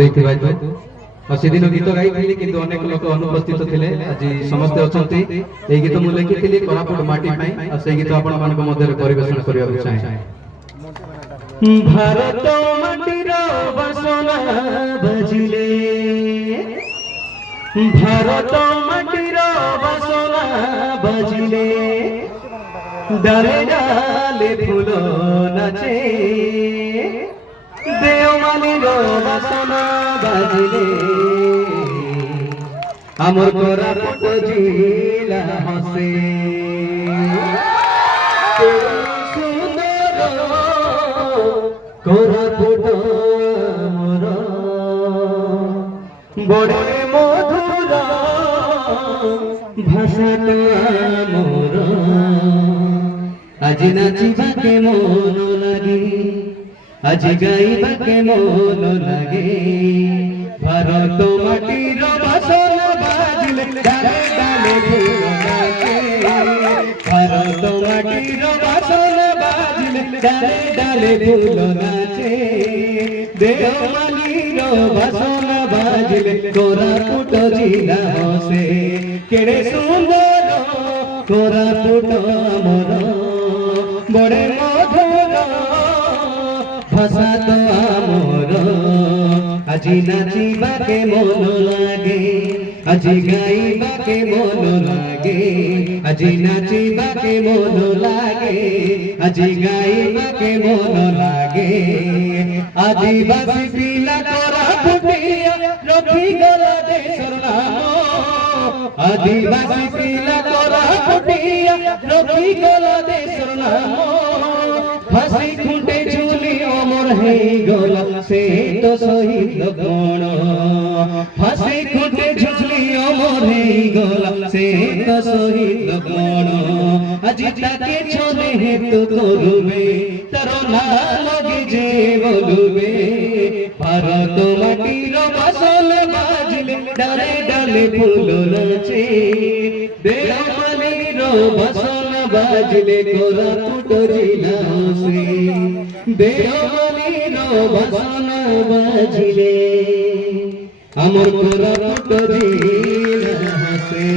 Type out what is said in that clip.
ଦେଇଥିବା সেদিন গীত গাইଥିଲି কিন্তু অনেক লোক অনুপস্থিত ଥିଲେ আজ ସମସ୍ତେ ଅଛନ୍ତି। এই গীত ମୁଁ ଲେଖିଥିଲି କୋରାପୁଟ ମାଟି ପାଇଁ ଆଉ ସେଇ ଗୀତ ଆପଣମାନଙ୍କ ମଧ୍ୟରେ ପରିବେଷଣ କରିବାକୁ ଚାହେଁ। ଭାରତ ମାଟିର ବାସନା ବାଜିଲେ, ଭାରତ ମାଟିର ବାସନା ବାଜିଲେ, ডালে ডালে ফুল নাচে, দেওমালির বাসনা বাজিলে, আমার কোরাপুট জিলা হাসে। সুন্দর কোরাপুট মোর, বড় মধুর ভাষাটা মোর, আজ নাচিবাকে মন লাগে, আজ গাইবাকে মন লাগে। ভারত মাটির বাসনা বাজিলে, ডালে ডালে ফুল নাচে, ভারত মাটির বাসনা বাজিলে, ডালে ডালে ফুল নাচে, দেওমালির বাসনা বাজিলে, কোরাপুট জিলা হাসে। কেড়ে সুন্দর কোরাপুট আমার, বড়ে মধুর ভাষা তো আমার, আজি নাচিবাকে মন লাগে, আজি গাইবাকে মন লাগে, আজি নাচিবাকে মন লাগে, আজি গাইবাকে মন লাগে। আদিবাসী পিলা কোরাপুটিয়া রখি গল দেশর নাম, আদিবাসী পিলা কোরাপুটিয়া রখি গল দেশর নাম। ফাঁসি খুঁটে ঝুলি অমর হয়ে গল সে তো শহীদ কোণ, ফাঁসি খুঁটে ঝুলি অমর হয়ে গল সে তো শহীদ কোণ। আজি তাকে ছলে হেতু করবে, তার না লাগে যে বলবে। ভারত মাটির বাসনা বাজলে, ডালে ডালে ফুল নাচে, দেওমালির বাসনা বাজলে, কোরাপুট জিলা হাসে। দেওমালির বাসনা বাজলে, আমার কোরাপুট জিলা হাসে।